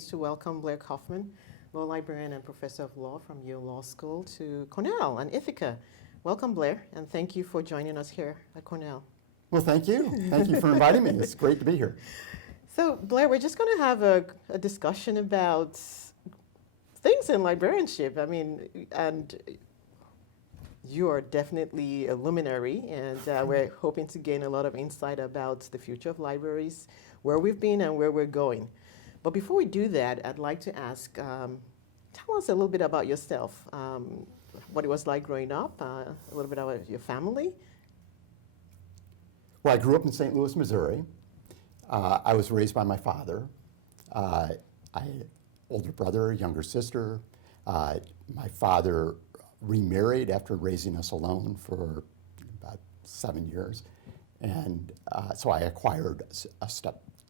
pleased to welcome Blair Kauffman, Law Librarian and Professor of Law from Yale Law School, to Cornell and Ithaca. Welcome, Blair, and thank you for joining us here at Cornell. Well, thank you. Thank you for inviting me. It's great to be here. So, Blair, we're just going to have a discussion about things in librarianship. I mean, and you are definitely a luminary, and we're hoping to gain a lot of insight about the future of libraries, where we've been and where we're going. But before we do that, I'd like to ask, tell us a little bit about yourself, what it was like growing up, a little bit about your family. Well, I grew up in St. Louis, Missouri. I was raised by my father. I had an older brother, younger sister. My father remarried after raising us alone for about 7 years. And so I acquired a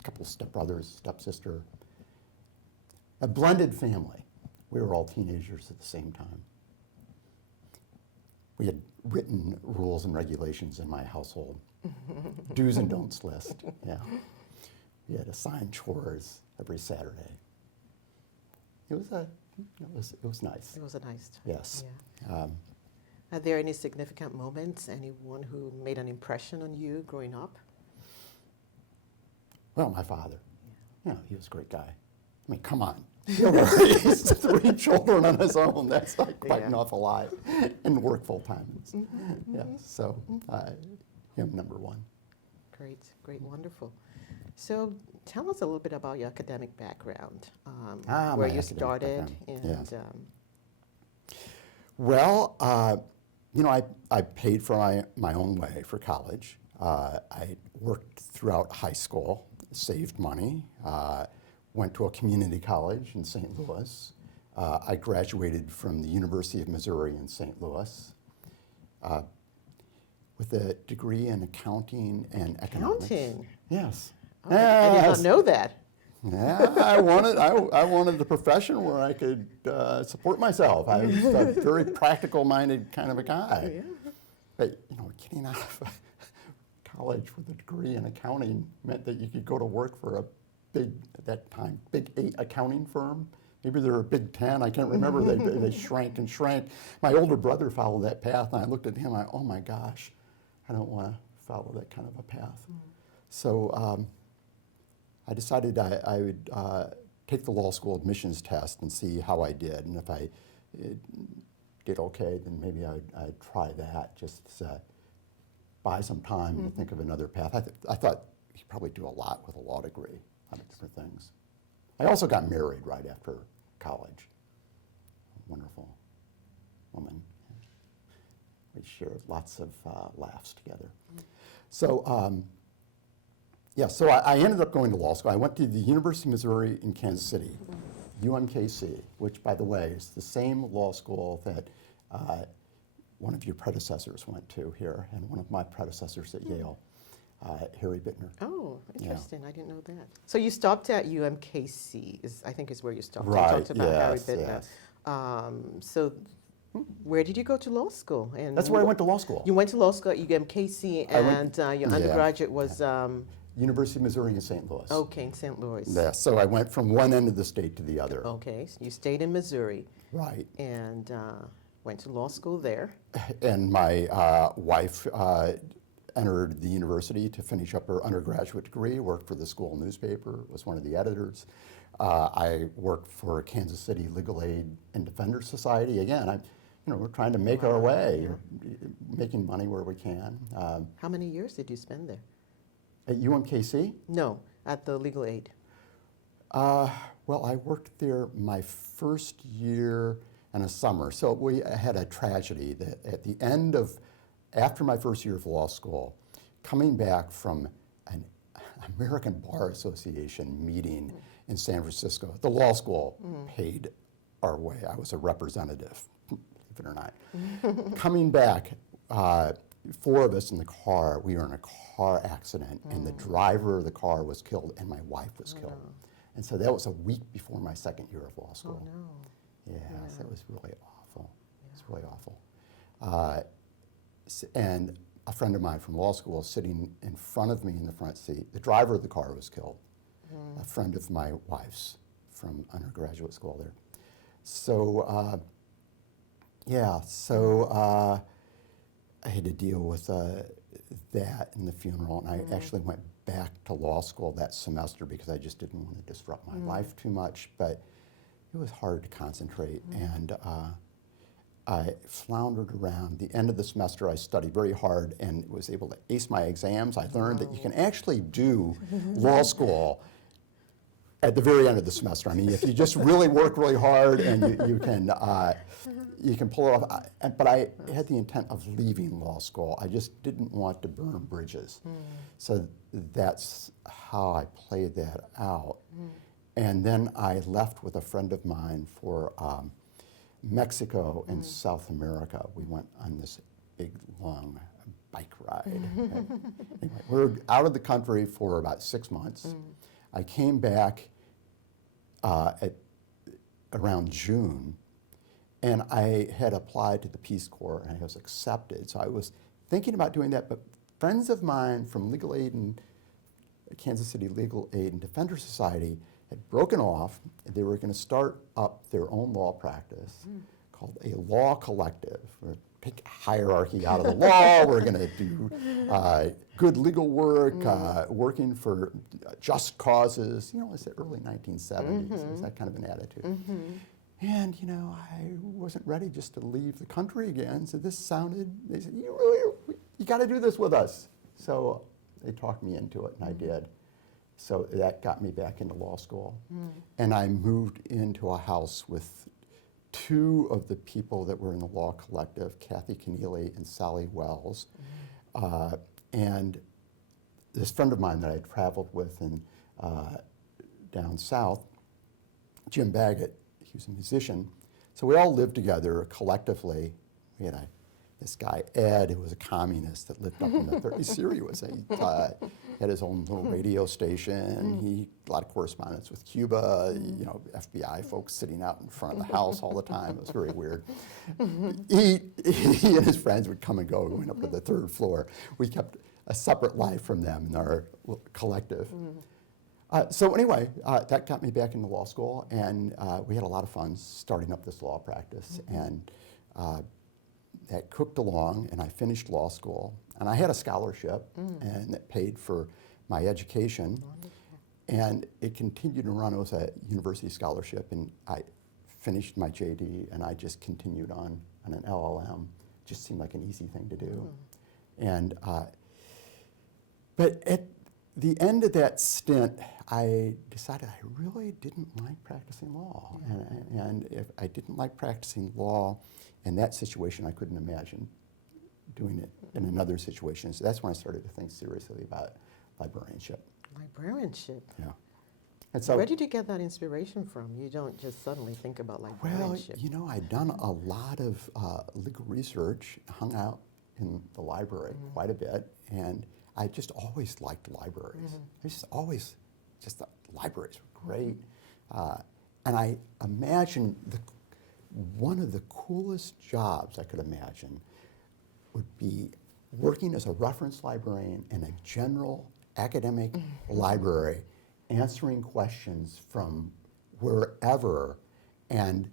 couple of stepbrothers, stepsister. A blended family. We were all teenagers at the same time. We had written rules and regulations in my household. Do's and don'ts list, yeah. We had assigned chores every Saturday. It was nice. It was a nice time. Yes. Yeah. Are there any significant moments, anyone who made an impression on you growing up? Well, my father. Yeah. He was a great guy. I mean, come on. He raised 3 children on his own. That's like quite an awful lot. And work full time. Yeah. So him number one. Great, wonderful. So tell us a little bit about your academic background, where you started, and well, I paid for my own way for college. I worked throughout high school, saved money, went to a community college in St. Louis. I graduated from the University of Missouri in St. Louis with a degree in accounting and economics. Accounting? Yes. Oh, I did not know that. Yeah, I wanted the profession where I could support myself. I was a very practical-minded kind of a guy. Yeah. But getting out of college with a degree in accounting meant that you could go to work for a big, at that time, Big 8 accounting firm. Maybe they were a Big 10. I can't remember. They shrank and shrank. My older brother followed that path, and I looked at him. Oh my gosh, I don't want to follow that kind of a path. So. I decided I would take the law school admissions test and see how I did. And if I did okay, then maybe I'd try that, just to buy some time to think of another path. I thought you could probably do a lot with a law degree on different things. I also got married right after college. A wonderful woman. We shared lots of laughs together. So. So I ended up going to law school. I went to the University of Missouri in Kansas City, UMKC, which, by the way, is the same law school that one of your predecessors went to here, and one of my predecessors at Yale, Harry Bittner. Oh, interesting. Yeah. I didn't know that. So you stopped at UMKC, I think is where you stopped. Right, you talked about Harry Bittner. Yes. So where did you go to law school? And that's where I went to law school. You went to law school at UMKC, and your undergraduate was... University of Missouri in St. Louis. Okay, in St. Louis. Yeah, so I went from one end of the state to the other. Okay, so you stayed in Missouri. Right. And went to law school there. And my wife entered the university to finish up her undergraduate degree, worked for the school newspaper, was one of the editors. I worked for Kansas City Legal Aid and Defender Society. Again, we're trying to make our way, making money where we can. How many years did you spend there? At UMKC? No, at the Legal Aid. Well, I worked there my first year and a summer. So we had a tragedy that at the end of, after my first year of law school, coming back from an American Bar Association meeting in San Francisco, the law school paid our way. I was a representative, believe it or not. Coming back, 4 of us in the car, we were in a car accident, and the driver of the car was killed, and my wife was killed. No. And so that was a week before my second year of law school. Oh, no. Yeah, so it was really awful. It was really awful. And a friend of mine from law school sitting in front of me in the front seat, the driver of the car was killed. A friend of my wife's from undergraduate school there. So, so I had to deal with that in the funeral, and I actually went back to law school that semester because I just didn't want to disrupt my life too much, but it was hard to concentrate, and I floundered around. The end of the semester, I studied very hard and was able to ace my exams. I learned that you can actually do law school at the very end of the semester. I mean, if you just really work really hard and you can pull it off. But I had the intent of leaving law school. I just didn't want to burn bridges. So that's how I played that out. And then I left with a friend of mine for Mexico and South America. We went on this big, long bike ride. Anyway, we were out of the country for about 6 months. I came back at around June, and I had applied to the Peace Corps, and I was accepted. So I was thinking about doing that, but friends of mine from Legal Aid and Kansas City Legal Aid and Defender Society had broken off. They were going to start up their own law practice called a law collective. We're going to take hierarchy out of the law. We're going to do good legal work, working for just causes. You know, it's the early 1970s. It was that kind of an attitude. And, you know, I wasn't ready just to leave the country again. So this sounded, they said, you got to do this with us. So they talked me into it, and I did. So that got me back into law school. And I moved into a house with two of the people that were in the law collective, Kathy Keneally and Sally Wells. And this friend of mine that I traveled with in, down south, Jim Baggett, he was a musician. So we all lived together collectively. We had this guy, Ed, who was a communist that lived up in the 30s. Serious. He had his own little radio station. He a lot of correspondence with Cuba, you know, FBI folks sitting out in front of the house all the time. It was very weird. He and his friends would come and go. We went up to the third floor. We kept a separate life from them in our collective. So anyway, that got me back into law school, and we had a lot of fun starting up this law practice. And that cooked along, and I finished law school. And I had a scholarship, and it paid for my education. And it continued to run. It was a university scholarship, and I finished my JD, and I just continued on an LLM. It just seemed like an easy thing to do. And but at the end of that stint, I decided I really didn't like practicing law. And if I didn't like practicing law in that situation, I couldn't imagine doing it in another situation. So that's when I started to think seriously about librarianship. Librarianship. Yeah. And so, where did you get that inspiration from? You don't just suddenly think about librarianship. well, you know, I'd done a lot of legal research, hung out in the library quite a bit, and I just always liked libraries. I just always thought libraries were great. And I imagine one of the coolest jobs I could imagine would be working as a reference librarian in a general academic library, answering questions from wherever and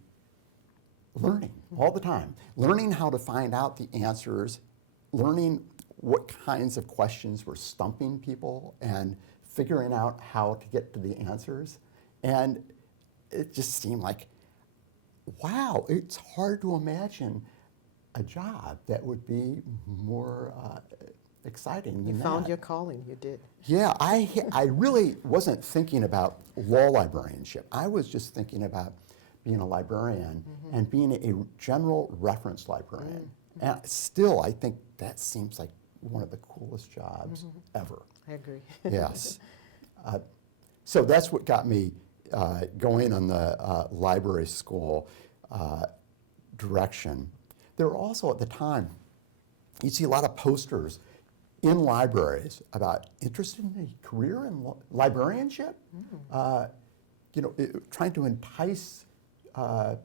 learning all the time, learning how to find out the answers, learning what kinds of questions were stumping people, and figuring out how to get to the answers. And it just seemed like, wow, it's hard to imagine a job that would be more exciting than You that. found your calling, you did. Yeah, I really wasn't thinking about law librarianship. I was just thinking about being a librarian and being a general reference librarian. And still, I think that seems like one of the coolest jobs ever. I agree. Yes. So that's what got me going on the library school direction. There were also at the time, you'd see a lot of posters in libraries about interested in a career in librarianship, you know, trying to entice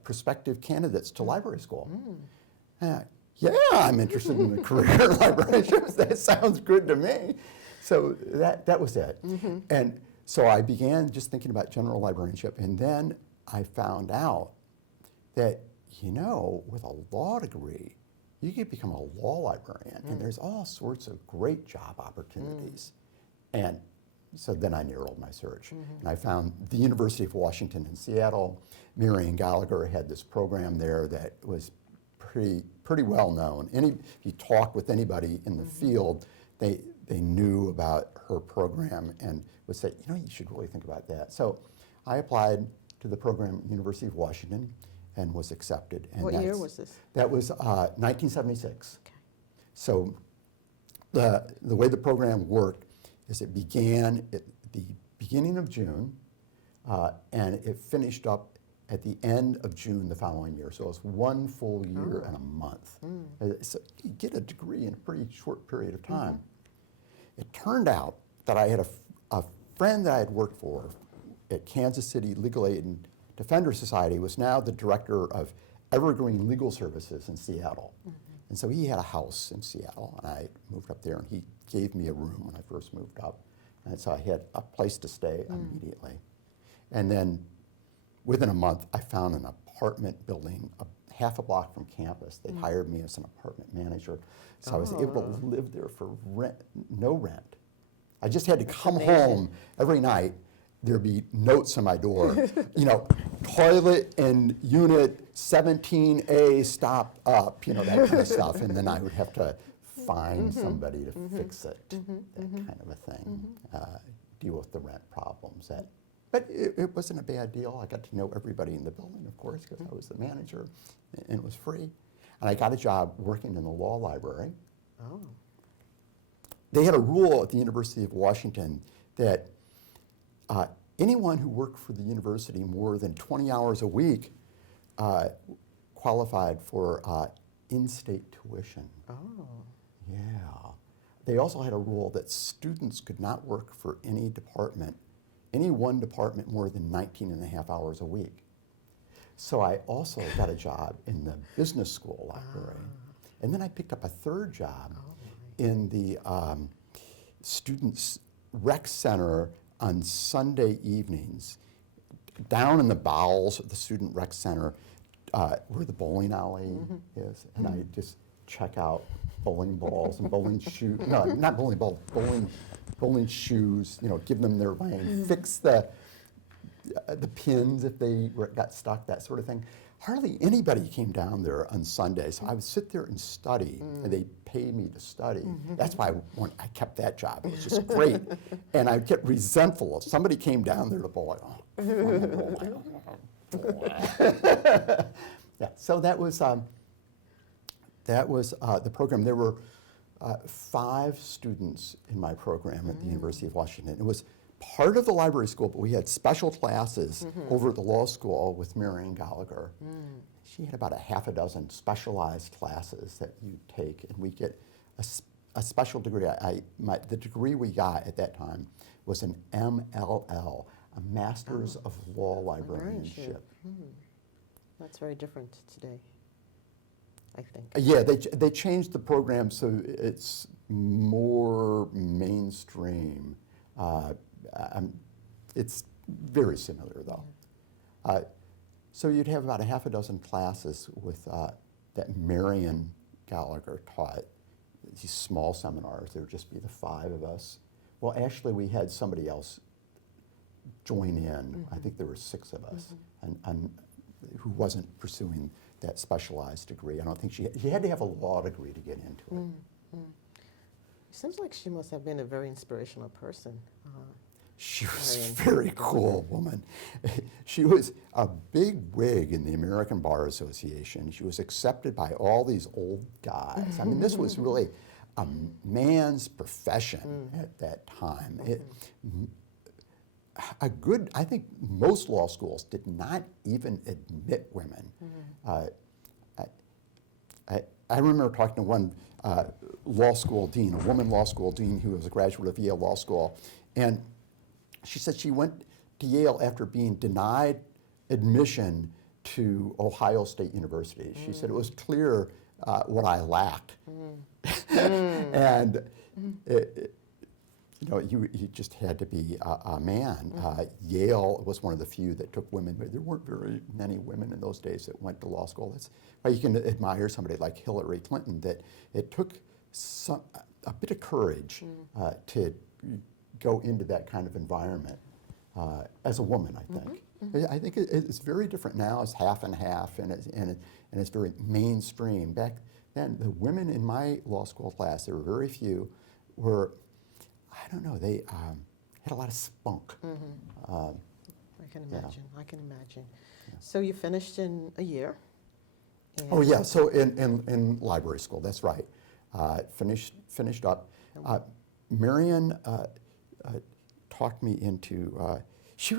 prospective candidates to library school. Yeah, I'm interested in a career in librarianship. That sounds good to me. So that was it. And So I began just thinking about general librarianship, and then I found out that, with a law degree, you could become a law librarian, and there's all sorts of great job opportunities. And so then I narrowed my search, and I found the University of Washington in Seattle. Marian Gallagher had this program there that was pretty well known. If you talk with anybody in the field, they knew about her program and would say, you should really think about that. So I applied to the program at University of Washington and was accepted. And What year was this? That was 1976. Okay. So the way the program worked is it began at the beginning of June, and it finished up at the end of June the following year. So it was 1 full year and a month. So you get a degree in a pretty short period of time. It turned out that I had a friend that I had worked for at Kansas City Legal Aid and Defender Society was now the director of Evergreen Legal Services in Seattle. And so he had a house in Seattle, and I moved up there, and he gave me a room when I first moved up. And so I had a place to stay immediately. And then within a month, I found an apartment building half a block from campus. They hired me as an apartment manager. So I was able to live there for no rent. I just had to come home every night. There'd be notes on my door, toilet in unit 17A, stop up, that kind of stuff. And then I would have to find somebody to fix it, that kind of a thing, deal with the rent problems. But it wasn't a bad deal. I got to know everybody in the building, of course, because I was the manager, and it was free. And I got a job working in the law library. Oh. They had a rule at the University of Washington that anyone who worked for the university more than 20 hours a week qualified for in-state tuition. Oh. Yeah. They also had a rule that students could not work for any one department more than 19 and a half hours a week. So I also got a job in the business school library. And then I picked up a third job in the students' rec center on Sunday evenings, down in the bowels of the student rec center where the bowling alley is. And I just check out bowling balls and bowling shoes, no, not bowling balls, bowling shoes, give them their lane, fix the pins if they got stuck, that sort of thing. Hardly anybody came down there on Sunday, so I would sit there and study, and they paid me to study. That's why I kept that job. It was just great. And I would get resentful if somebody came down there to bowl. Yeah, so that was the program. There were 5 students in my program at the University of Washington. It was part of the library school, but we had special classes over at the law school with Marian Gallagher. She had about a half a dozen specialized classes that you take, and we get a special degree. The degree we got at that time was an MLL, a Master's of Law Librarianship. That's very different today, I think. Yeah, they changed the program so it's more mainstream. It's very similar, though. So you'd have about a half a dozen classes with that Marian Gallagher taught, these small seminars. There would just be the 5 of us. Well, actually, we had somebody else join in. I think there were 6 of us, and who wasn't pursuing that specialized degree. I don't think she had to have a law degree to get into it. Seems like she must have been a very inspirational person. She was a very cool woman. She was a big wig in the American Bar Association. She was accepted by all these old guys. I mean, this was really a man's profession at that time. I think most law schools did not even admit women. I remember talking to one law school dean, a woman law school dean who was a graduate of Yale Law School, and she said she went to Yale after being denied admission to Ohio State University. She said it was clear what I lacked. And you know, you just had to be a man. Yale was one of the few that took women, but there weren't very many women in those days that went to law school. That's why you can admire somebody like Hillary Clinton, that it took a bit of courage to go into that kind of environment as a woman, I think. I think it's very different now. It's half and half, and it's very mainstream. Back then, the women in my law school class, there were very few, were, I don't know, they had a lot of spunk. I can imagine. I can imagine. So you finished in a year. Oh yeah, so in library school, that's right. Finished up. Marion talked me into, she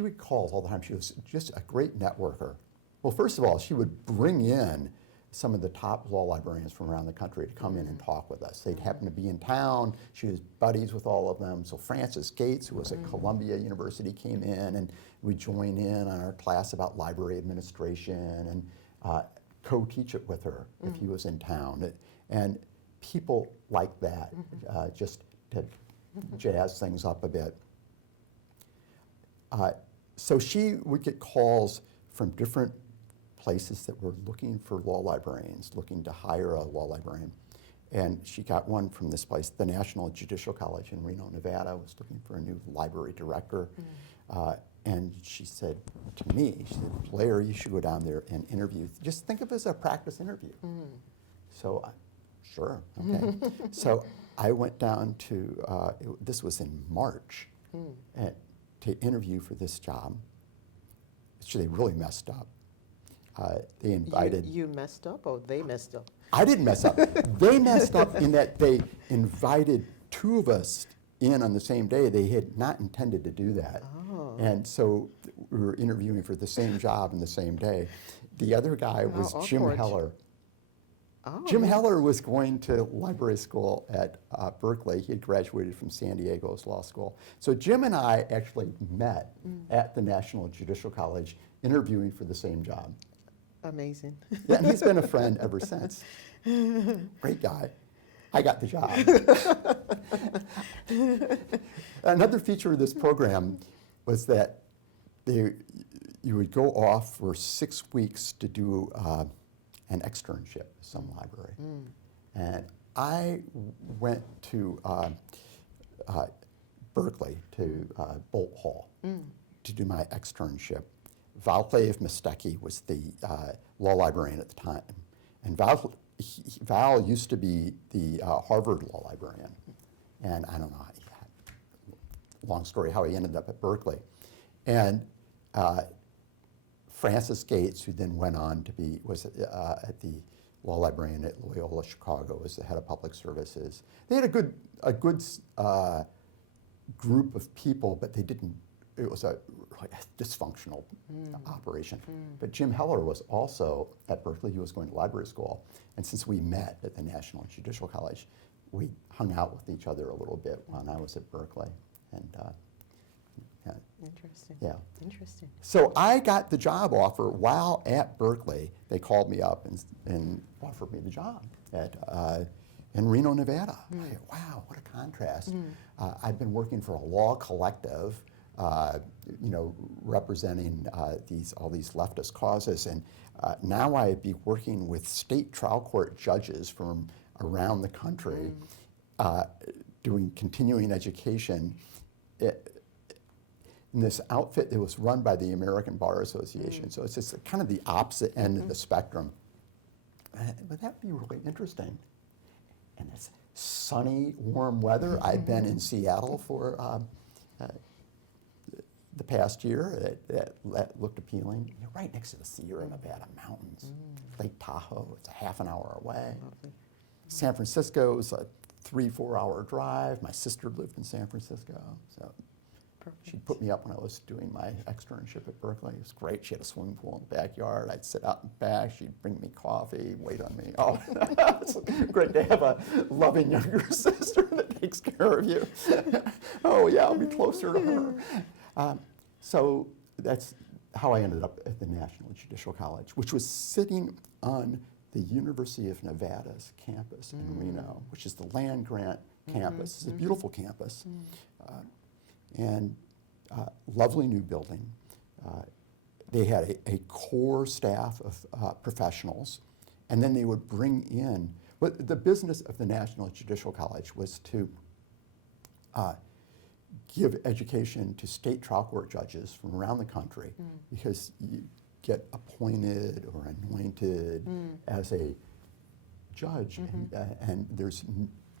would calls all the time. She was just a great networker. Well, first of all, she would bring in some of the top law librarians from around the country to come in and talk with us. They'd happen to be in town. She was buddies with all of them. So Frances Gates, who was at Columbia University, came in, and we'd join in on our class about library administration and co-teach it with her if he was in town. And people like that, just to jazz things up a bit. So she would get calls from different places that were looking for law librarians, looking to hire a law librarian. And she got one from this place, the National Judicial College in Reno, Nevada, was looking for a new library director. And she said to me, she said, Blair, you should go down there and interview. Just think of it as a practice interview. So, sure, okay. So I went down to, this was in March, to interview for this job. So they really messed up. They invited... You messed up, or they messed up? I didn't mess up. They messed up in that they invited two of us in on the same day. They had not intended to do that. Oh. And so we were interviewing for the same job in the same day. The other guy was Jim Heller. Oh. Jim Heller was going to library school at Berkeley. He had graduated from San Diego's law school. So Jim and I actually met at the National Judicial College interviewing for the same job. Amazing. Yeah, and he's been a friend ever since. Great guy. I got the job. Another feature of this program was that you would go off for 6 weeks to do an externship at some library. And I went to Berkeley, to Bolt Hall, to do my externship. Valev Mistecki was the law librarian at the time. And Val used to be the Harvard law librarian. And I don't know, long story how he ended up at Berkeley. And Frances Gates, who then went on to be, was at the law librarian at Loyola Chicago as the head of public services. They had a good group of people, but they didn't, it was a dysfunctional operation. But Jim Heller was also at Berkeley. He was going to library school. And since we met at the National Judicial College, we hung out with each other a little bit when I was at Berkeley. And interesting. Yeah. Interesting. So I got the job offer while at Berkeley. They called me up and offered me the job at in Reno, Nevada. I thought, wow, what a contrast. I've been working for a law collective, you know, representing all these leftist causes, and now I'd be working with state trial court judges from around the country, doing continuing education. In this outfit that was run by the American Bar Association. So it's just kind of the opposite end of the spectrum. But that'd be really interesting. And it's sunny, warm weather. I've been in Seattle for the past year. That looked appealing. You're right next to the Sierra Nevada mountains. Lake Tahoe, it's a half an hour away. San Francisco is a 3-4 hour drive. My sister lived in San Francisco. So she'd put me up when I was doing my externship at Berkeley. It was great. She had a swimming pool in the backyard. I'd sit out in the back. She'd bring me coffee, wait on me. Oh, it's great to have a loving younger sister that takes care of you. Oh, yeah, I'll be closer to her. So that's how I ended up at the National Judicial College, which was sitting on the University of Nevada's campus in Reno, which is the land-grant campus. It's a beautiful campus. And lovely new building. They had a core staff of professionals, and then they would bring in, but the business of the National Judicial College was to give education to state trial court judges from around the country, because you get appointed or anointed as a judge, and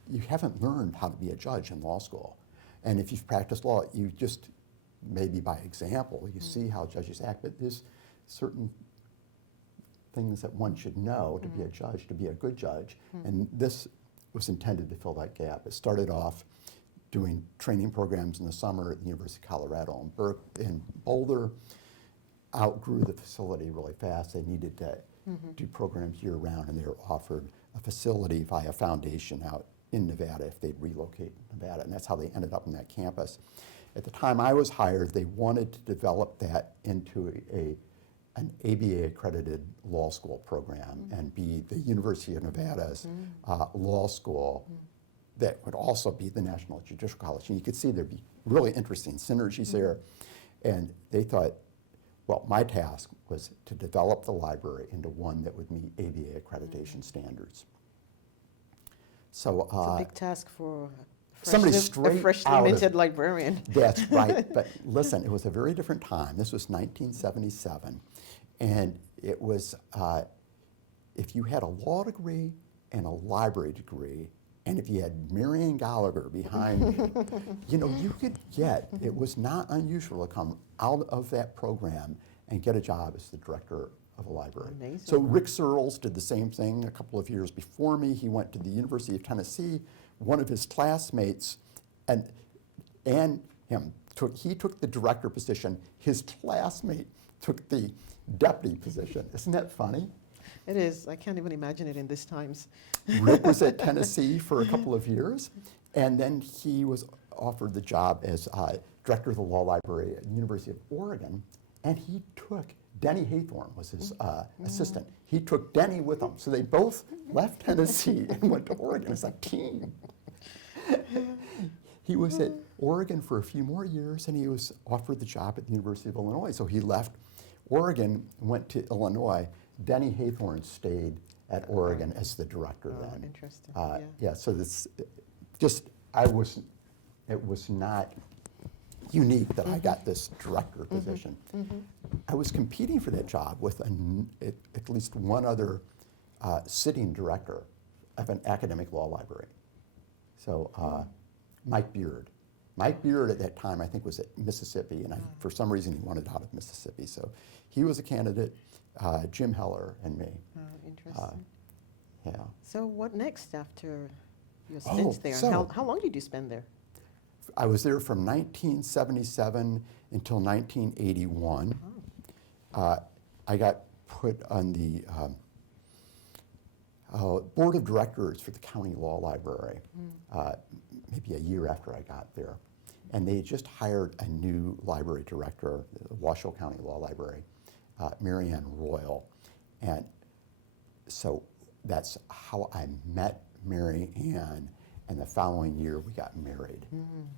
you haven't learned how to be a judge in law school. And if you've practiced law, you just, maybe by example, you see how judges act, but there's certain things that one should know to be a judge, to be a good judge, and this was intended to fill that gap. It started off doing training programs in the summer at the University of Colorado in Boulder, outgrew the facility really fast. They needed to do programs year-round, and they were offered a facility via foundation out in Nevada if they'd relocate to Nevada, and that's how they ended up in that campus. At the time I was hired, they wanted to develop that into an ABA-accredited law school program and be the University of Nevada's law school that would also be the National Judicial College. And you could see there'd be really interesting synergies there. And they thought, well, my task was to develop the library into one that would meet ABA accreditation standards. So It's a big task for somebody a straight freshly out of- minted librarian. That's right, but listen, it was a very different time. This was 1977, and it was, if you had a law degree and a library degree, and if you had Marion Gallagher behind you, you could get, it was not unusual to come out of that program and get a job as the director of a library. Amazing. So Rick Searles did the same thing a couple of years before me. He went to the University of Tennessee. One of his classmates and him took the director position. His classmate took the deputy position. Isn't that funny? It is. I can't even imagine it in these times. Rick was at Tennessee for a couple of years, and then he was offered the job as director of the law library at the University of Oregon, and he took, Denny Haythorne was his assistant. He took Denny with him, so they both left Tennessee and went to Oregon as a team. He was at Oregon for a few more years, and he was offered the job at the University of Illinois. So he left Oregon, went to Illinois. Denny Haythorne stayed at Oregon as the director then. Interesting. Yeah, so this it was not unique that I got this director position. I was competing for that job with at least one other sitting director of an academic law library. So Mike Beard. Mike Beard at that time I think was at Mississippi, and for some reason he wanted out of Mississippi. So he was a candidate, Jim Heller and me. Interesting. Yeah. So what next after your stints there? so- And how long did you spend there? I was there from 1977 until 1981. I got put on the board of directors for the county law library maybe a year after I got there. And they just hired a new library director, the Washoe County Law Library, Marianne Royal. And so that's how I met Mary Ann, and the following year we got married. And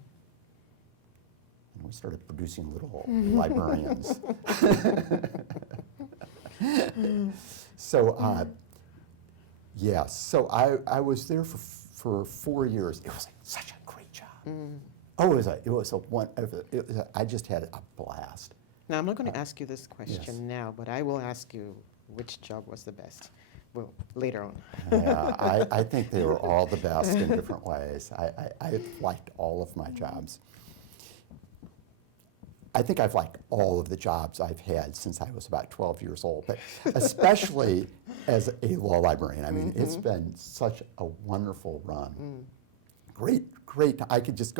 we started producing little librarians. So, so I was there for 4 years. It was such a great job. I just had a blast. Now, I'm not going to ask you this question yes. now, but I will ask you which job was the best. Well, later on. Yeah, I think they were all the best in different ways. I liked all of my jobs. I think I've liked all of the jobs I've had since I was about 12 years old, but especially as a law librarian. I mean, it's been such a wonderful run. Great. I could just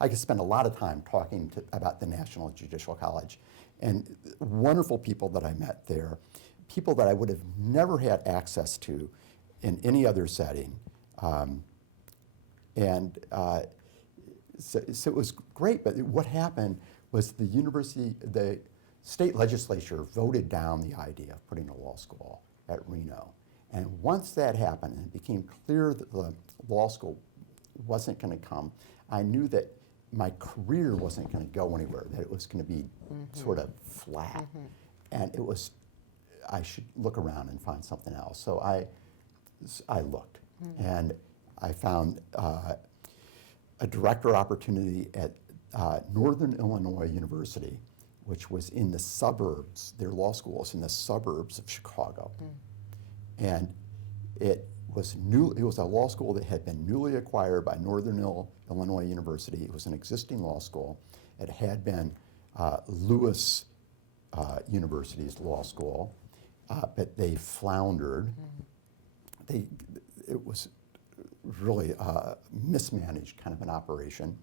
I could spend a lot of time talking about the National Judicial College, and wonderful people that I met there, people that I would have never had access to in any other setting. So it was great, but what happened was the state legislature voted down the idea of putting a law school at Reno. And once that happened, and it became clear that the law school wasn't going to come. I knew that my career wasn't going to go anywhere, that it was going to be sort of flat. And it was, I should look around and find something else. So I looked, and I found a director opportunity at Northern Illinois University, which was in the suburbs. Their law school was in the suburbs of Chicago. And it was a law school that had been newly acquired by Northern Illinois University. It was an existing law school. It had been Lewis University's law school, but they floundered. It was really mismanaged kind of an operation.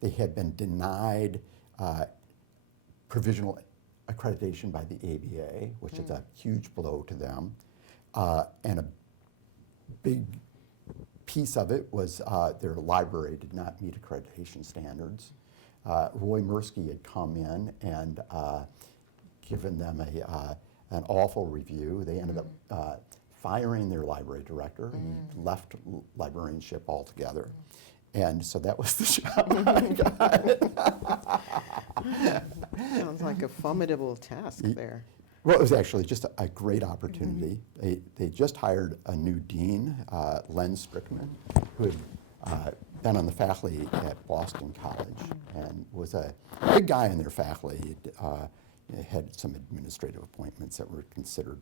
They had been denied provisional accreditation by the ABA, which is a huge blow to them. And a big piece of it was their library did not meet accreditation standards. Roy Mirsky had come in and given them an awful review. They ended up firing their library director. He left librarianship altogether. And so that was the job I got. Sounds like a formidable task there. Well, it was actually just a great opportunity. They just hired a new dean, Len Strickman, who had been on the faculty at Boston College and was a big guy in their faculty. He had some administrative appointments that were considered,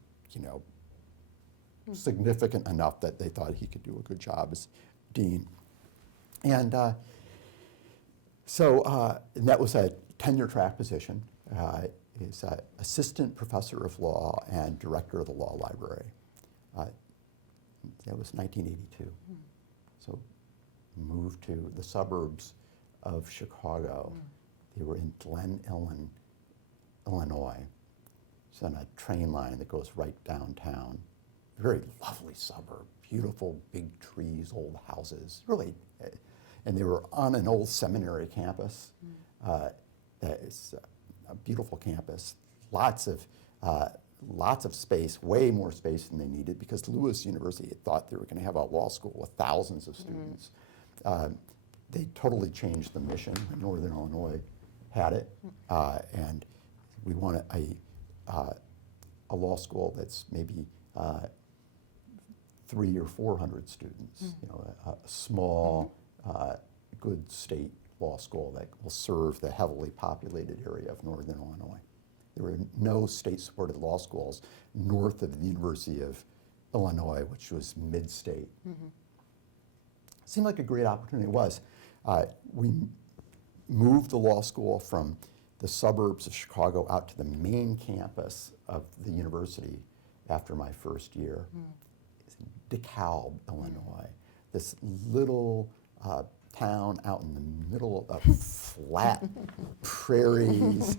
significant enough that they thought he could do a good job as dean. And so that was a tenure track position. He's assistant professor of law and director of the law library. That was 1982. So moved to the suburbs of Chicago. They were in Glen Ellen, Illinois. It's on a train line that goes right downtown. Very lovely suburb, beautiful big trees, old houses, really. And they were on an old seminary campus. That is a beautiful campus, lots of space, way more space than they needed, because Lewis University had thought they were going to have a law school with thousands of students. They totally changed the mission. Northern Illinois had it, and we wanted a law school that's maybe 300 or 400 students. A small, good state law school that will serve the heavily populated area of Northern Illinois. There were no state-supported law schools north of the University of Illinois, which was mid-state. Seemed like a great opportunity. It was. We moved the law school from the suburbs of Chicago out to the main campus of the university after my first year. It's in DeKalb, Illinois. This little town out in the middle of flat prairies,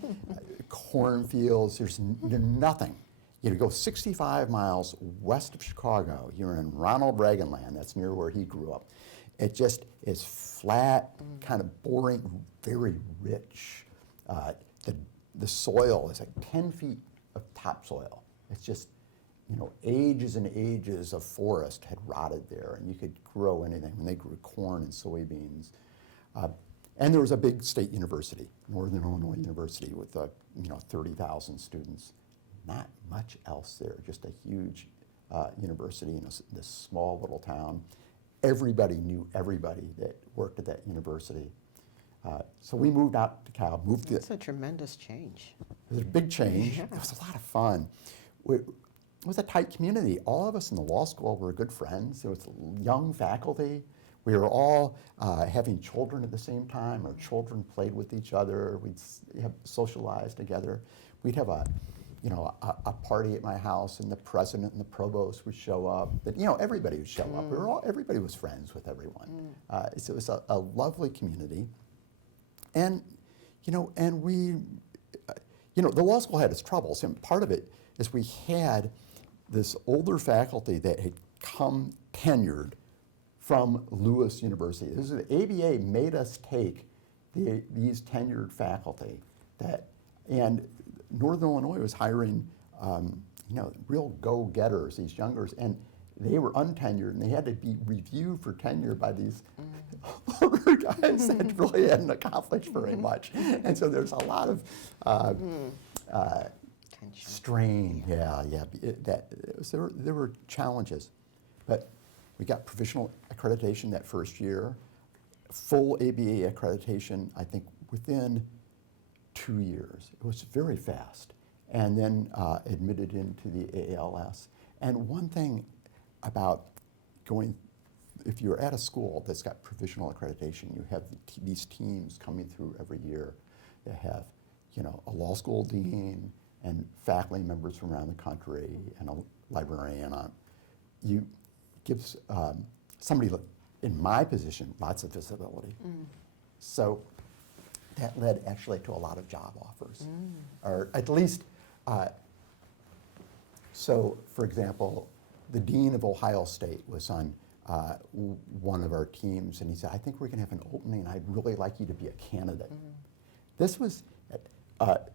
cornfields. There's nothing. You go 65 miles west of Chicago, you're in Ronald Reagan land. That's near where he grew up. It just is flat, kind of boring, very rich. The soil is like 10 feet of topsoil. It's just, ages and ages of forest had rotted there, and you could grow anything. And they grew corn and soybeans. And there was a big state university, Northern Illinois University, with 30,000 students. Not much else there, just a huge university in this small little town. Everybody knew everybody that worked at that university. So we moved out to Cal. That's a tremendous change. It was a big change. Yeah. It was a lot of fun. It was a tight community. All of us in the law school were good friends. There was young faculty. We were all having children at the same time. Our children played with each other. We'd have socialized together. We'd have a party at my house, and the president and the provost would show up. But everybody would show up. Everybody was friends with everyone. So it was a lovely community. And we, the law school had its troubles, and part of it is we had this older faculty that had come tenured from Lewis University. The ABA made us take these tenured faculty and Northern Illinois was hiring, real go-getters, these youngers, and they were untenured and they had to be reviewed for tenure by these older guys that really hadn't accomplished very much. And so there's a lot of strain. There were challenges. But we got provisional accreditation that first year, full ABA accreditation, I think, within 2 years. It was very fast. And then admitted into the AALS. And one thing about going, if you're at a school that's got provisional accreditation, you have these teams coming through every year that have, a law school dean and faculty members from around the country and a librarian on. You gives somebody in my position lots of visibility. So that led actually to a lot of job offers, or at least. So, for example, the dean of Ohio State was on one of our teams, and he said, "I think we're going to have an opening. I'd really like you to be a candidate." This was,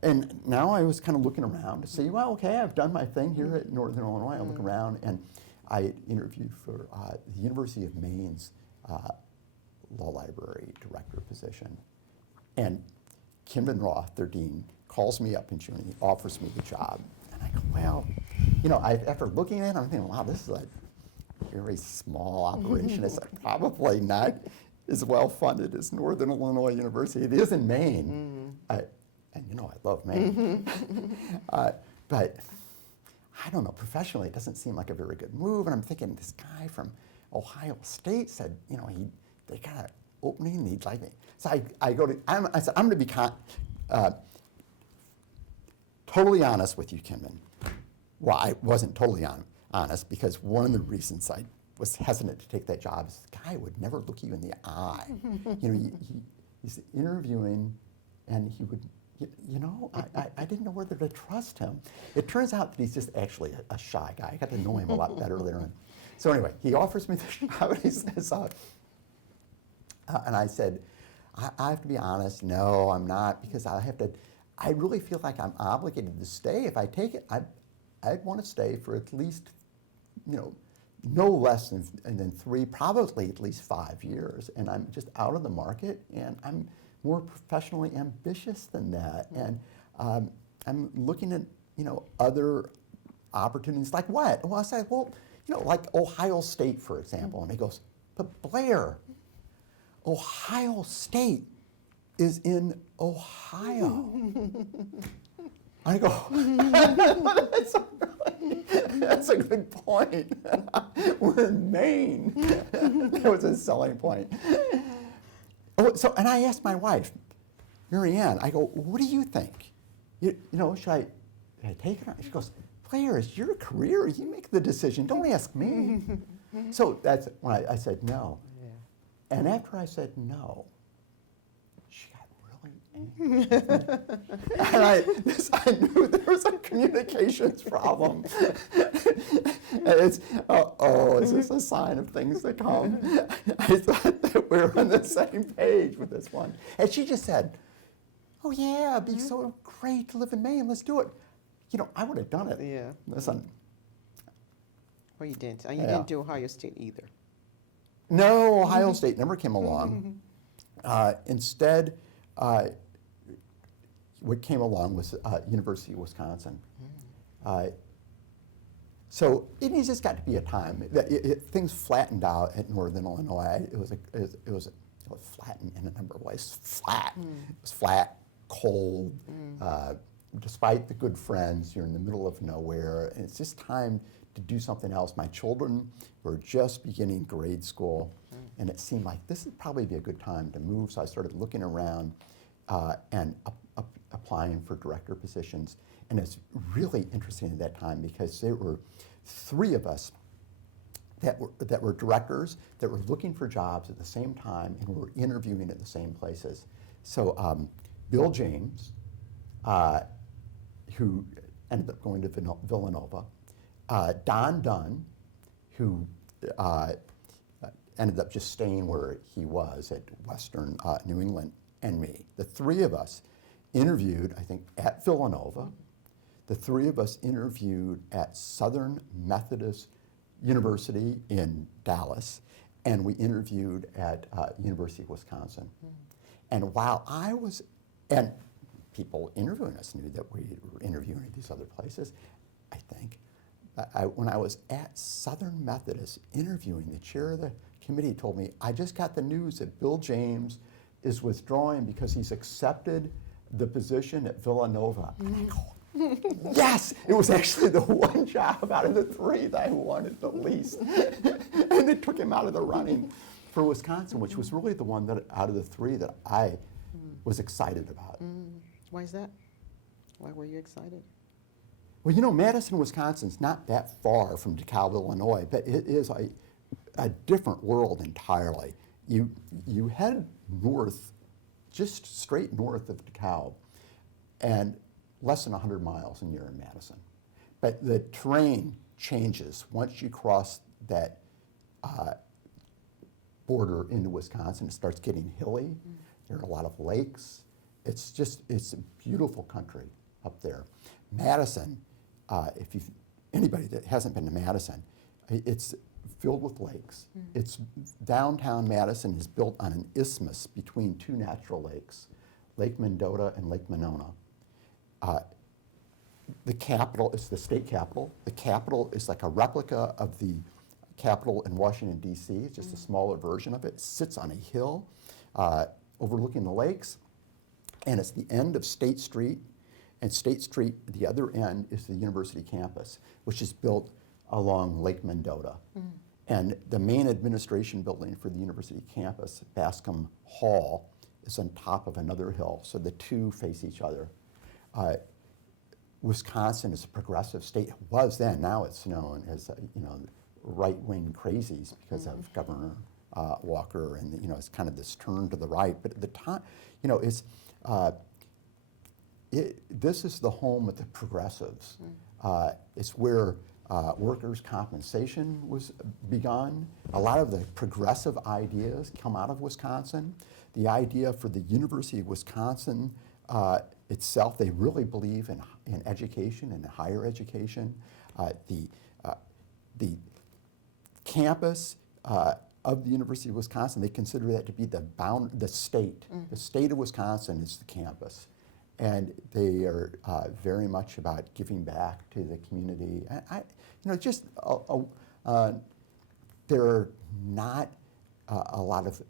and now I was kind of looking around to see, well, okay, I've done my thing here at Northern Illinois. I look around, and I interviewed for the University of Maine's law library director position, and Kimben Roth, their dean, calls me up in June and he offers me the job. And I go, well, after looking at it, I'm thinking, wow, this is a very small operation. It's probably not as well funded as Northern Illinois University. It is in Maine. And I love Maine. But I don't know, professionally, it doesn't seem like a very good move. And I'm thinking, this guy from Ohio State said, they got an opening, he'd like me. So I said, I'm going to be totally honest with you, Kimben. Well, I wasn't totally honest because one of the reasons I was hesitant to take that job is the guy would never look you in the eye. He's interviewing, and he would, I didn't know whether to trust him. It turns out that he's just actually a shy guy. I got to know him a lot better later on. So anyway, he offers me the job, and he says, and I said, I have to be honest, no, I'm not, because I really feel like I'm obligated to stay. If I take it, I'd want to stay for at least, no less than 3, probably at least 5 years. And I'm just out of the market, and I'm more professionally ambitious than that. And I'm looking at, other opportunities. Like what? Well, I said, like Ohio State, for example. And he goes, but Blair, Ohio State is in Ohio. I go, that's a good point. We're in Maine. That was a selling point. And I asked my wife, Mary Ann, I go, what do you think? Should I take it? She goes, Blair, it's your career. You make the decision. Don't ask me. So that's when I said no. Yeah. And after I said no, she got really angry. And I knew there was a communications problem. And it's, is this a sign of things to come? I thought that we were on the same page with this one. And she just said, oh yeah, it'd be so great to live in Maine, let's do it. I would have done it. Yeah. Listen. Well, you didn't. And you didn't do Ohio State either. No, Ohio State never came along. Instead, what came along was University of Wisconsin. So it just got to be a time that things flattened out at Northern Illinois. It was flattened in a number of ways. Flat. It was flat, cold. Despite the good friends, you're in the middle of nowhere, and it's just time to do something else. My children were just beginning grade school, and it seemed like this would probably be a good time to move. So I started looking around and applying for director positions. And it's really interesting at that time because there were 3 of us that were directors that were looking for jobs at the same time and were interviewing at the same places. So Bill James, who ended up going to Villanova, Don Dunn, who ended up just staying where he was at Western New England, and me. The 3 of us interviewed, I think, at Villanova. The 3 of us interviewed at Southern Methodist University in Dallas, and we interviewed at University of Wisconsin. And while I was, and people interviewing us knew that we were interviewing at these other places, I think. When I was at Southern Methodist interviewing, the chair of the committee told me, I just got the news that Bill James is withdrawing because he's accepted the position at Villanova. And I go, yes, it was actually the one job out of the three that I wanted the least. And they took him out of the running for Wisconsin, which was really the one that out of the three that I was excited about. Why is that? Why were you excited? Well, you know, Madison, Wisconsin's not that far from DeKalb, Illinois, but it is a different world entirely. You head north, just straight north of DeKalb, and less than 100 miles and you're in Madison. But the terrain changes once you cross that border into Wisconsin. It starts getting hilly. There are a lot of lakes. It's a beautiful country up there. Madison, if you've, anybody that hasn't been to Madison, it's filled with lakes. It's downtown Madison is built on an isthmus between two natural lakes, Lake Mendota and Lake Monona. The capital is the state capital. The capital is like a replica of the Capitol in Washington, D.C. It's just a smaller version of it. It sits on a hill overlooking the lakes, and it's the end of State Street. And State Street, the other end, is the university campus, which is built along Lake Mendota. And the main administration building for the university campus, Bascom Hall, is on top of another hill, so the two face each other. Wisconsin is a progressive state. It was then. Now it's known as right-wing crazies because of Governor Walker, and it's kind of this turn to the right. But at the time, this is the home of the progressives. It's where workers' compensation was begun. A lot of the progressive ideas come out of Wisconsin. The idea for the University of Wisconsin itself, they really believe in education and higher education. The campus of the University of Wisconsin, they consider that to be the state. The state of Wisconsin is the campus. And they are very much about giving back to the community. There are not a lot of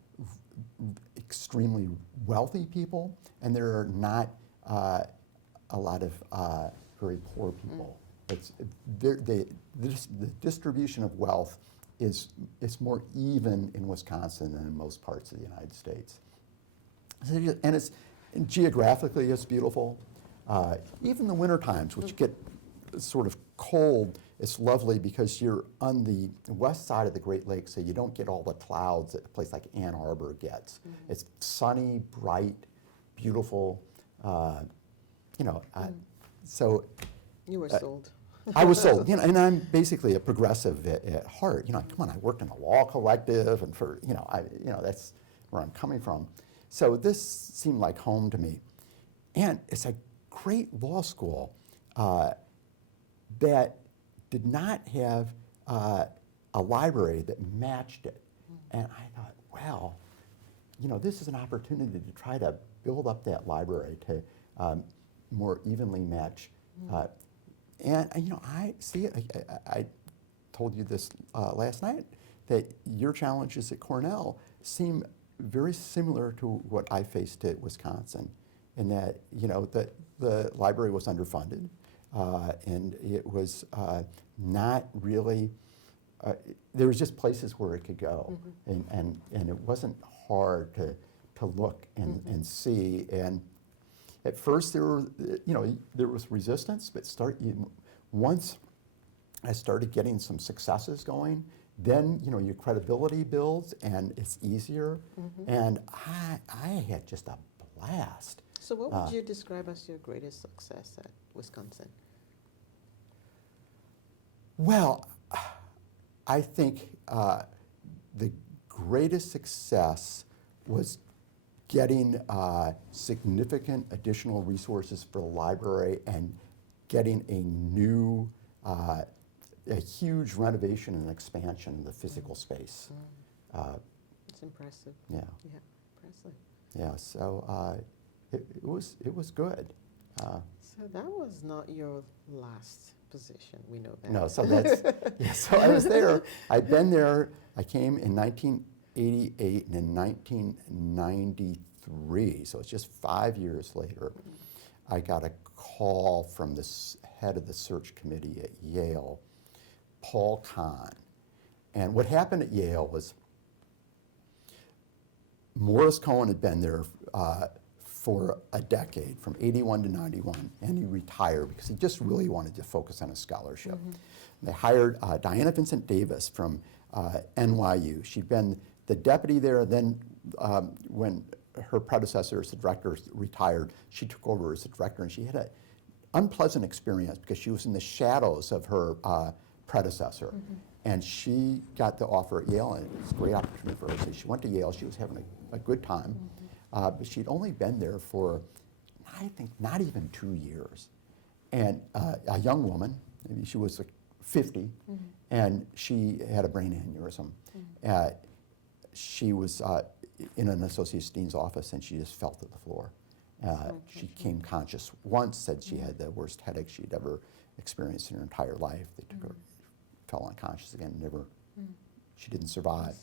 extremely wealthy people, and there are not a lot of very poor people. The distribution of wealth is more even in Wisconsin than in most parts of the United States. And geographically, it's beautiful. Even the winter times, which get sort of cold, it's lovely because you're on the west side of the Great Lakes, so you don't get all the clouds that a place like Ann Arbor gets. It's sunny, bright, beautiful. So You were sold. I was sold, and I'm basically a progressive at heart. Come on, I worked in a law collective, and that's where I'm coming from. So this seemed like home to me. And it's a great law school that did not have a library that matched it. And I thought, well, this is an opportunity to try to build up that library to more evenly match. I see it. I told you this last night, that your challenges at Cornell seem very similar to what I faced at Wisconsin, in that that the library was underfunded, and it was not really. There was just places where it could go, and it wasn't hard to look and see. And at first there was resistance, but once I started getting some successes going, then your credibility builds and it's easier. And I had just a blast. So what would you describe as your greatest success at Wisconsin? Well, I think the greatest success was getting significant additional resources for the library and getting a new a huge renovation and expansion of the physical space. It's impressive. Yeah. Yeah, impressive. Yeah, so it was good. So that was not your last position, we know that. No, so that's, yeah, so I was there. I'd been there, I came in 1988, and in 1993, so it's just 5 years later, I got a call from the head of the search committee at Yale, Paul Kahn. And what happened at Yale was Morris Cohen had been there for a decade, from 81 to 91, and he retired because he just really wanted to focus on his scholarship. They hired Diana Vincent Davis from NYU. She'd been the deputy there, then when her predecessor as the director retired, she took over as the director, and she had an unpleasant experience because she was in the shadows of her predecessor. And she got the offer at Yale, and it was a great opportunity for her. So she went to Yale. She was having a good time. But she'd only been there for, I think, not even 2 years. And a young woman, maybe she was like 50, and she had a brain aneurysm. She was in an associate dean's office, and she just fell to the floor. She came conscious once, said she had the worst headache she'd ever experienced in her entire life. They took her, fell unconscious again, she didn't survive.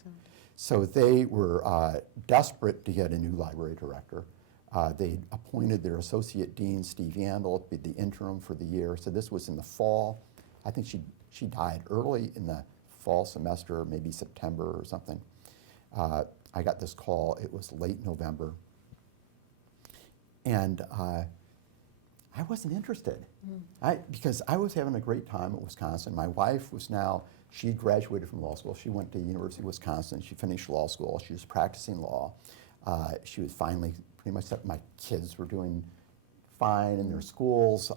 So they were desperate to get a new library director. They appointed their associate dean, Steve Yandel, to be the interim for the year. So this was in the fall. I think she died early in the fall semester, maybe September or something. I got this call. It was late November. And I wasn't interested because I was having a great time at Wisconsin. My wife was now, she graduated from law school. She went to the University of Wisconsin. She finished law school. She was practicing law. She was finally pretty much, my kids were doing fine in their schools.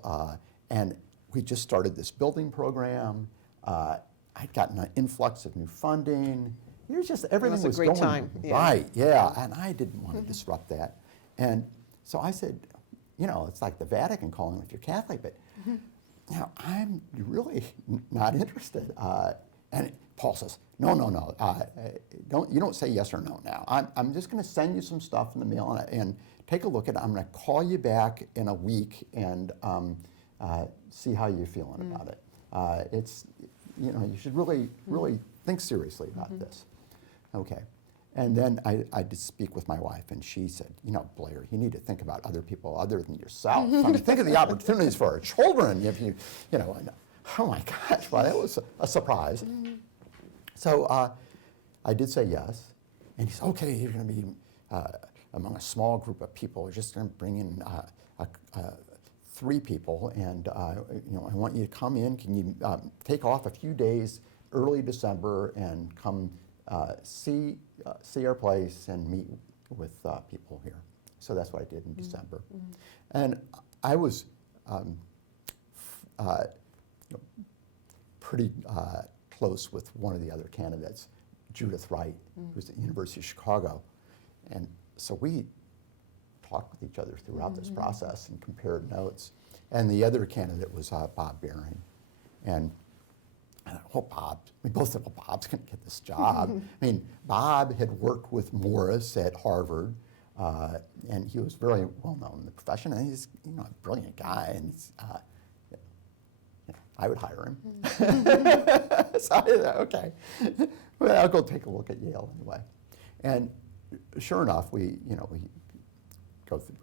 And we just started this building program. I'd gotten an influx of new funding. It was just, everything was great going time. right. Yeah, and I didn't want to disrupt that. And so I said, you know, it's like the Vatican calling if you're Catholic, but you know, I'm really not interested. And Paul says, no, you don't say yes or no now. I'm just going to send you some stuff in the mail and take a look at it. I'm going to call you back in a week and see how you're feeling about it. It's, you know, you should really think seriously about this. Okay. And then I did speak with my wife, and she said, you know, Blair, you need to think about other people other than yourself. I mean, think of the opportunities for our children. If you know, and, oh my gosh, well, that was a surprise. So I did say yes, and he said, okay, you're going to be among a small group of people. We're just going to bring in 3 people, and you know, I want you to come in. Can you take off a few days early December and come see our place and meet with people here. So that's what I did in December. And I was pretty close with one of the other candidates, Judith Wright, who's at the University of Chicago. And so we talked with each other throughout this process and compared notes. And the other candidate was Bob Baring. And I thought, oh, Bob. We both said, well, Bob's going to get this job. I mean, Bob had worked with Morris at Harvard, and he was very well known in the profession. And he's, you know, a brilliant guy, and he's, you know, I would hire him. So I thought, okay, well, I'll go take a look at Yale anyway. And sure enough, we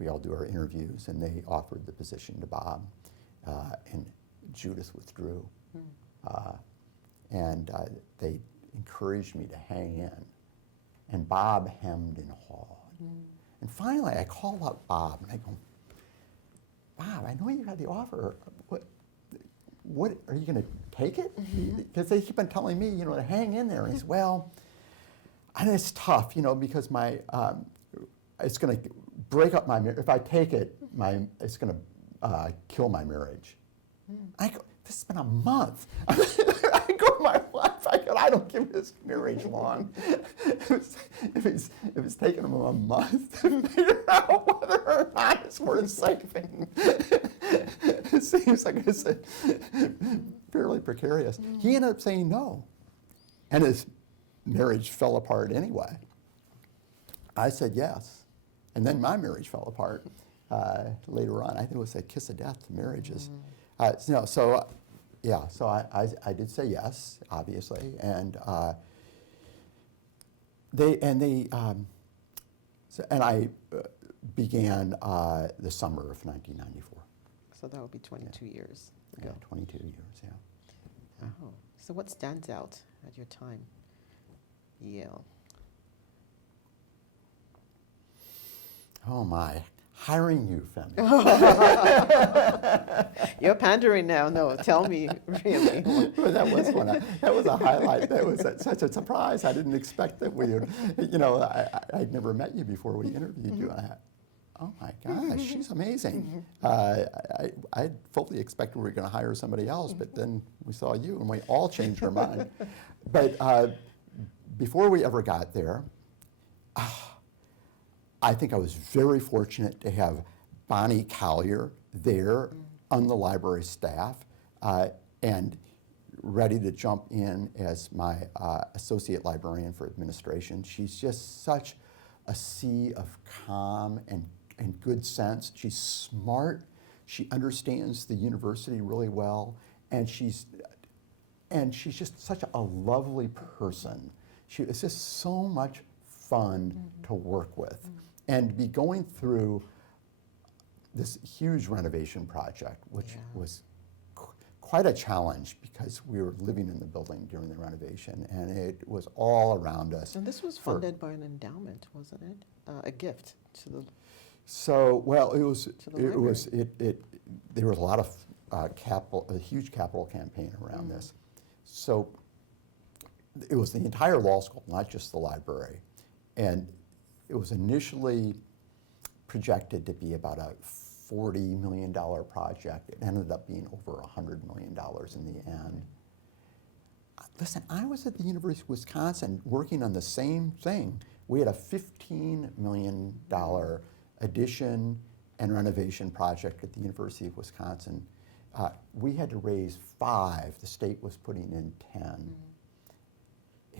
all do our interviews, and they offered the position to Bob, and Judith withdrew. And they encouraged me to hang in. And Bob hemmed and hawed. And finally, I called up Bob, and I go, Bob, I know you got the offer. What are you going to take it? Because they keep on telling me, you know, to hang in there. And he said, well, and it's tough, you know, because it's going to break up my marriage. If I take it, it's going to kill my marriage. I go, this has been a month. I go to my wife, I don't give this marriage long. If it's taken him a month to figure out whether or not it's worth saving, it seems like it's a fairly really precarious. He ended up saying no. And his marriage fell apart anyway. I said yes. And then my marriage fell apart later on. I think it was a kiss of death to marriages. So I did say yes, obviously. And I began the summer of 1994. So that would be 22 years ago. Yeah, 22 years, yeah. Oh. So what stands out at your time, Yale? Oh my, hiring you, Femi. You're pandering now. No, tell me, really. Well, that was a highlight. That was such a surprise. I didn't expect that we would, I'd never met you before we interviewed you. And oh my gosh, she's amazing. I fully expected we were going to hire somebody else, but then we saw you and we all changed our mind. But before we ever got there, I think I was very fortunate to have Bonnie Collier there on the library staff and ready to jump in as my associate librarian for administration. She's just such a sea of calm and good sense. She's smart. She understands the university really well, and she's just such a lovely person. It's just so much fun to work with, and to be going through this huge renovation project, which was quite a challenge because we were living in the building during the renovation, and it was all around us. And this was funded by an endowment, wasn't it? A gift to the. So, well, there was a lot of a huge capital campaign around this. So it was the entire law school, not just the library. And it was initially projected to be about a $40 million project. It ended up being over $100 million in the end. Listen, I was at the University of Wisconsin working on the same thing. We had a $15 million addition and renovation project at the University of Wisconsin. We had to raise 5. The state was putting in 10.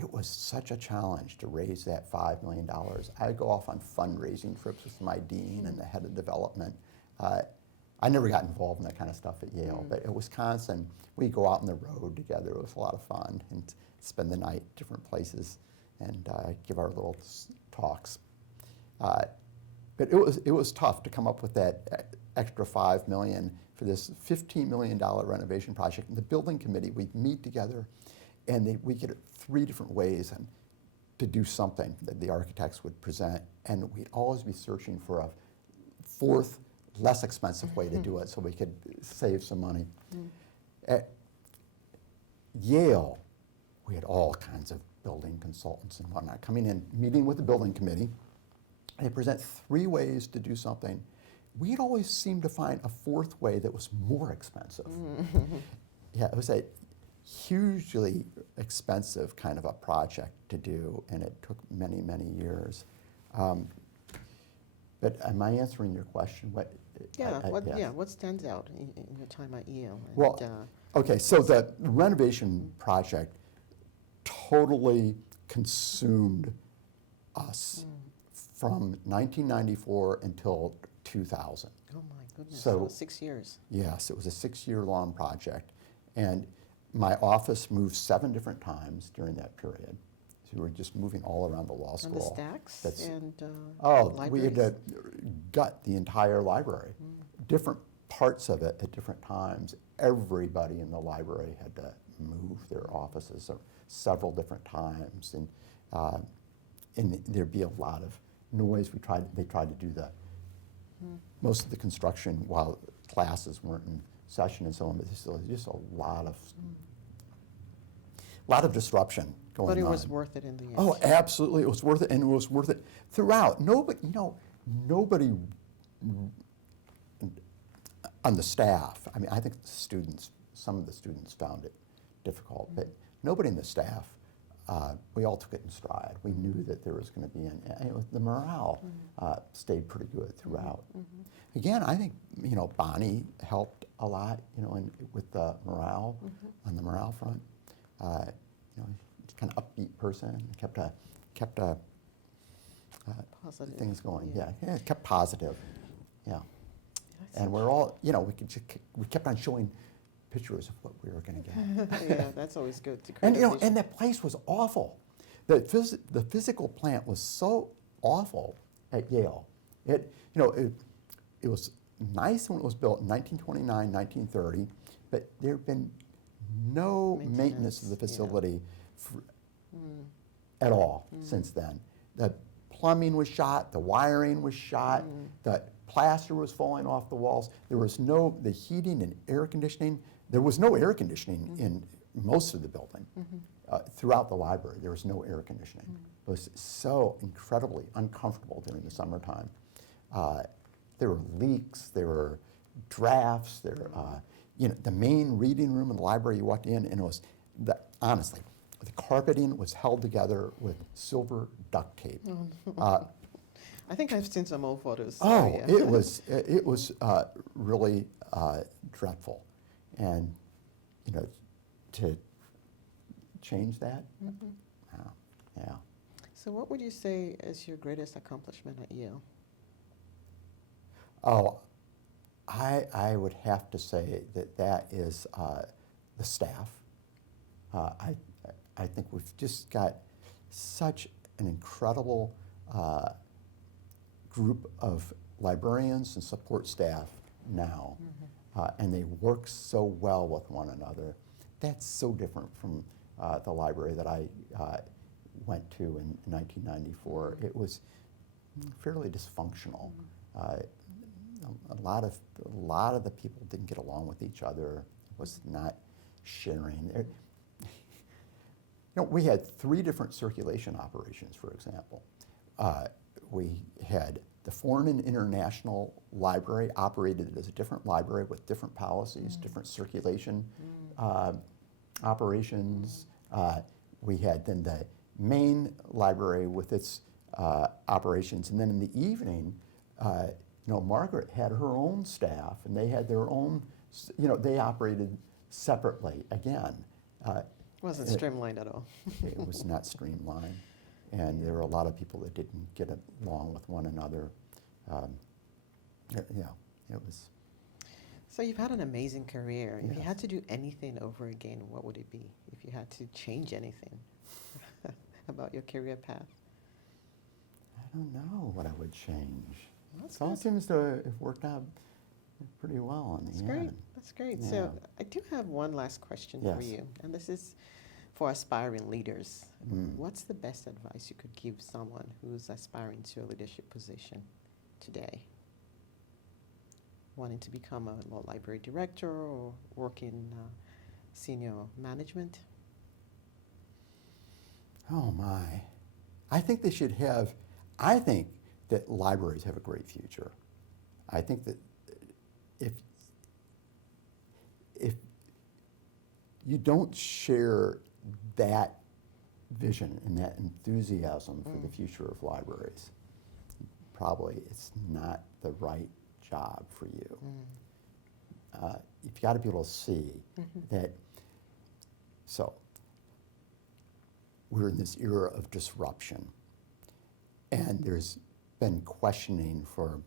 It was such a challenge to raise that $5 million. I'd go off on fundraising trips with my dean and the head of development. I never got involved in that kind of stuff at Yale, but at Wisconsin, we'd go out on the road together. It was a lot of fun, and spend the night different places and give our little talks. But it was tough to come up with that extra $5 million for this $15 million renovation project. And the building committee, we'd meet together, and we get 3 different ways to do something that the architects would present, and we'd always be searching for a 4th, less expensive way to do it so we could save some money. At Yale, we had all kinds of building consultants and whatnot coming in, meeting with the building committee. They present 3 ways to do something. We'd always seem to find a 4th way that was more expensive. Yeah, it was a hugely expensive kind of a project to do, and it took many, many years. But am I answering your question? What stands out in your time at Yale? And, well, okay, so the renovation project totally consumed us from 1994 until 2000. Oh my goodness, So 6 years. Yes, it was a 6-year-long project, and my office moved 7 different times during that period. So we were just moving all around the law school. And the stacks and we had libraries? to gut the entire library, different parts of it at different times. Everybody in the library had to move their offices several different times, and there'd be a lot of noise. They tried to do most of the construction while classes weren't in session and so on, but there's just a lot of disruption going on. But it was worth it in the end. Oh, absolutely, it was worth it, and it was worth it throughout. Nobody on the staff, I mean, I think some of the students found it difficult, but nobody in the staff, we all took it in stride. We knew that there was going to be the morale stayed pretty good throughout. again, I think, Bonnie helped a lot, with the morale, on the morale front. Kind of upbeat person, kept Positive. things going. Yeah, it kept positive. Yeah. That's And we're all, we kept on showing pictures of what we were going to get. Yeah, that's always good to And, create a vision. and that place was awful. The physical plant was so awful at Yale. It was nice when it was built in 1929, 1930, but there had been no maintenance of the facility at all since then. The plumbing was shot, the wiring was shot, the plaster was falling off the walls. There was the heating and air conditioning. There was no air conditioning in most of the building. Throughout the library, there was no air conditioning. It was so incredibly uncomfortable during the summertime. There were leaks, there were drafts, the main reading room in the library, you walked in, and it was, honestly, the carpeting was held together with silver duct tape. I think I've seen some old photos. Oh, yeah. it was really dreadful, and to change that, yeah. So what would you say is your greatest accomplishment at Yale? Oh, I would have to say that is the staff. I think we've just got such an incredible group of librarians and support staff now, and they work so well with one another. That's so different from the library that I went to in 1994. It was fairly dysfunctional. A lot of the people didn't get along with each other. Was not sharing. We had 3 different circulation operations, for example. We had the Foreign and International Library operated as a different library with different policies, different circulation operations. We had then the main library with its operations, and then in the evening, Margaret had her own staff, and they had their own, they operated separately again. Wasn't streamlined at all. It was not streamlined, and there were a lot of people that didn't get along with one another. It was. So you've had an amazing career. If you Yes. had to do anything over again, what would it be? If you had to change anything about your career path? I don't know what I would change. That's It all good. seems to have worked out pretty well in the That's end. great. That's great. So Yeah. I do have one last question for Yes. you, and this is for aspiring leaders. Mm. What's the best advice you could give someone who's aspiring to a leadership position today? Wanting to become a law library director or work in senior management? Oh my. I think they should have, I think that libraries have a great future. I think that if you don't share that vision and that enthusiasm for the future of libraries, probably it's not the right job for you. You've got to be able to see that. So we're in this era of disruption, and there's been questioning for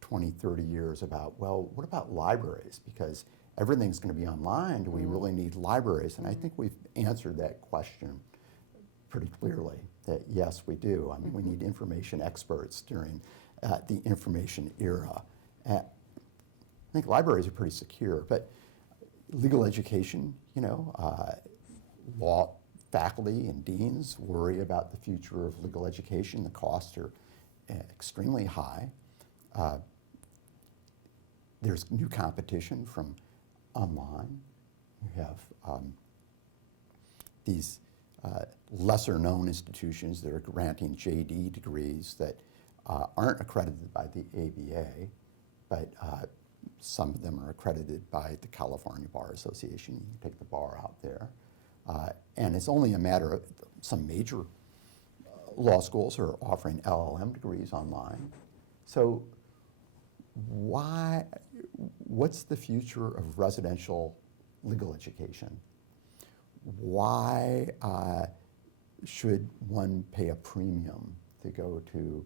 20, 30 years about, well, what about libraries? Because everything's going to be online. Do we really need libraries? And I think we've answered that question pretty clearly, that yes, we do. I mean, we need information experts during the information era. I think libraries are pretty secure, but legal education, law faculty and deans worry about the future of legal education. The costs are extremely high. There's new competition from online. You have these lesser known institutions that are granting JD degrees that aren't accredited by the ABA, but some of them are accredited by the California Bar Association. You can take the bar out there. And it's only a matter of some major law schools are offering LLM degrees online. So what's the future of residential legal education? Why should one pay a premium to go to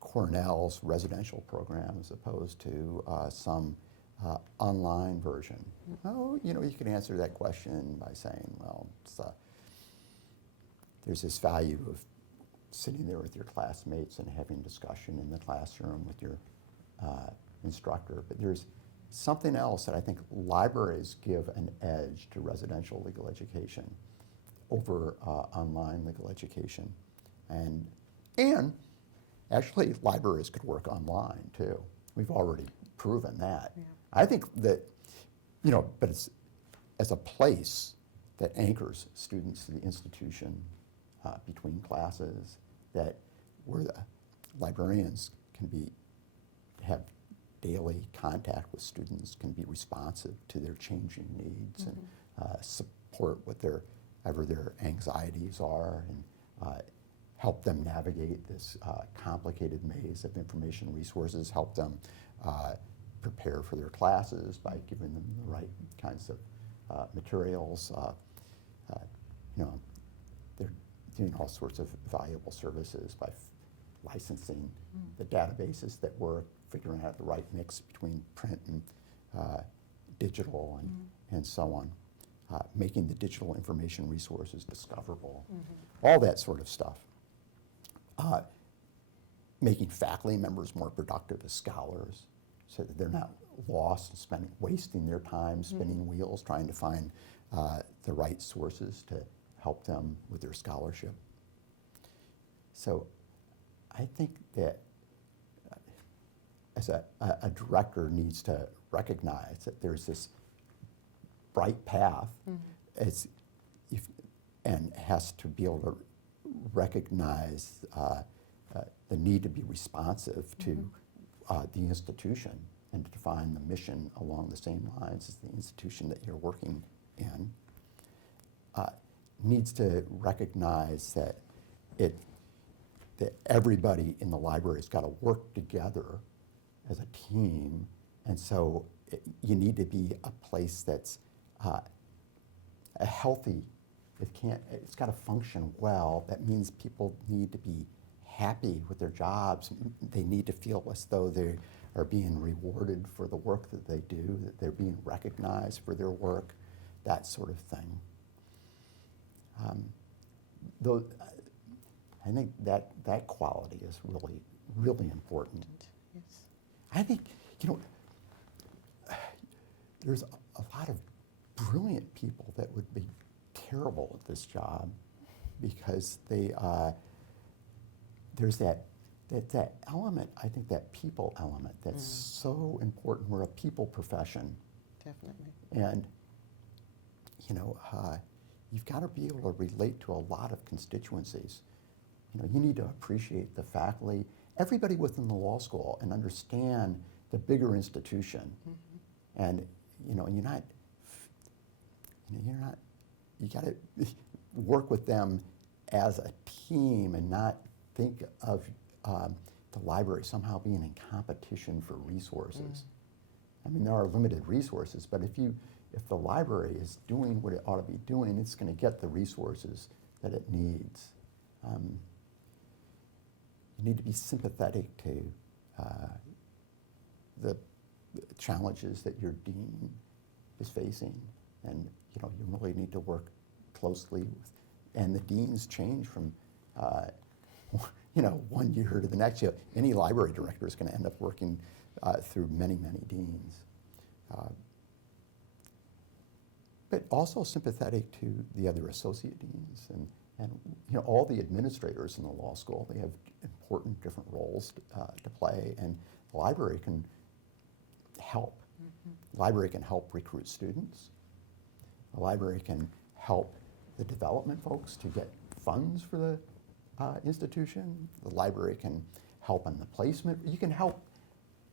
Cornell's residential program as opposed to some online version? Oh, you can answer that question by saying, well, there's this value of sitting there with your classmates and having discussion in the classroom with your instructor. But there's something else that I think libraries give an edge to residential legal education over online legal education. And actually, libraries could work online too. We've already proven that. Yeah. I think that, but it's as a place that anchors students to the institution between classes, that where the librarians can have daily contact with students, can be responsive to their changing needs, mm-hmm. and support whatever their anxieties are, and help them navigate this complicated maze of information resources, help them prepare for their classes by giving them the right kinds of materials. They're doing all sorts of valuable services by licensing the databases that work, figuring out the right mix between print and digital, and so on, making the digital information resources discoverable, all that sort of stuff. Making faculty members more productive as scholars, so that they're not lost and wasting their time spinning wheels trying to find the right sources to help them with their scholarship. So I think that as a director needs to recognize that there's this bright path, and has to be able to recognize the need to be responsive to the institution, and to define the mission along the same lines as the institution that you're working in. Needs to recognize that everybody in the library has got to work together as a team, and so you need to be a place that's a healthy. It's got to function well. That means people need to be happy with their jobs. They need to feel as though they are being rewarded for the work that they do, that they're being recognized for their work, that sort of thing. Though I think that quality is really, really important. Yes. I think, there's a lot of brilliant people that would be terrible at this job, because there's that element, I think that people element that's so important. We're a people profession. Definitely. And, you've got to be able to relate to a lot of constituencies. You need to appreciate the faculty, everybody within the law school, and understand the bigger institution. And, you got to work with them as a team and not think of the library somehow being in competition for resources. I mean, there are limited resources, but if the library is doing what it ought to be doing, it's going to get the resources that it needs. You need to be sympathetic to the challenges that your dean is facing, and you really need to work closely with. And the deans change from 1 year to the next year. Any library director is going to end up working through many, many deans. But also sympathetic to the other associate deans and all the administrators in the law school. They have important different roles to play, and the library can help. The library can help recruit students. The library can help the development folks to get funds for the institution. The library can help in the placement. You can help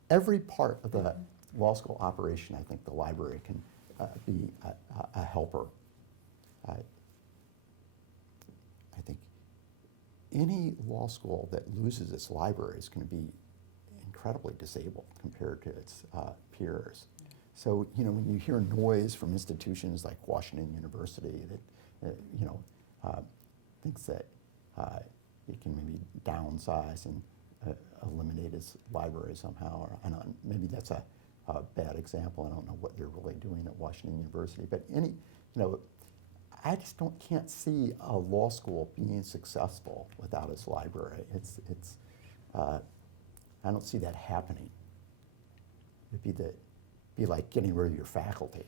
every part of the law school operation. I think the library can be a helper. I think any law school that loses its library is going to be incredibly disabled compared to its peers. So, you know, when you hear noise from institutions like Washington University that, you know, thinks that it can maybe downsize and eliminate its library somehow, or I don't, maybe that's a bad example. I don't know what they're really doing at Washington University, but you know, I just can't see a law school being successful without its library. I don't see that happening. It'd be like getting rid of your faculty.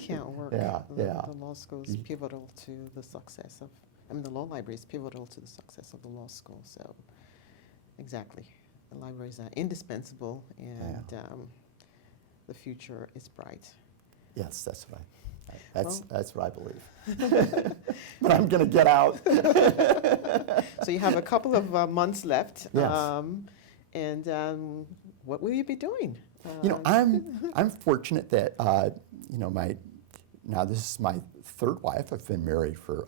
Can't work. Yeah, yeah. The law school is pivotal to the success of, I mean, the law library is pivotal to the success of the law school. So, exactly. The libraries are indispensable, and the future is bright. Yes, that's what that's what I believe. But I'm going to get out. So you have a couple of months left. Yes. And what will you be doing? You know, I'm fortunate that you know, now this is my third wife. I've been married for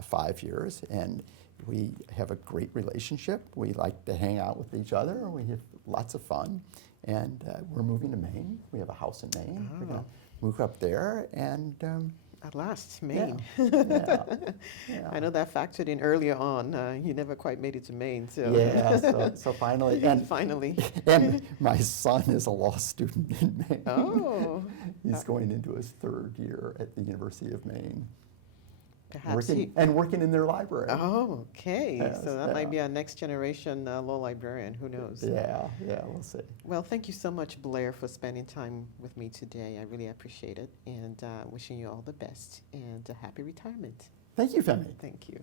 5 years, and we have a great relationship. We like to hang out with each other. We have lots of fun, and we're moving to Maine. We have a house in Maine. We're going to move up there, and At last, Maine. Yeah. I know that factored in earlier on. You never quite made it to Maine, so. Yeah, so finally. And finally. And my son is a law student in Maine. Oh. He's going into his third year at the University of Maine. Perhaps working in their library. Oh, okay. Yes, So that might be our next generation law librarian. Who knows? Yeah, we'll see. Well, thank you so much, Blair, for spending time with me today. I really appreciate it, and wishing you all the best and a happy retirement. Thank you, Femi. Thank you.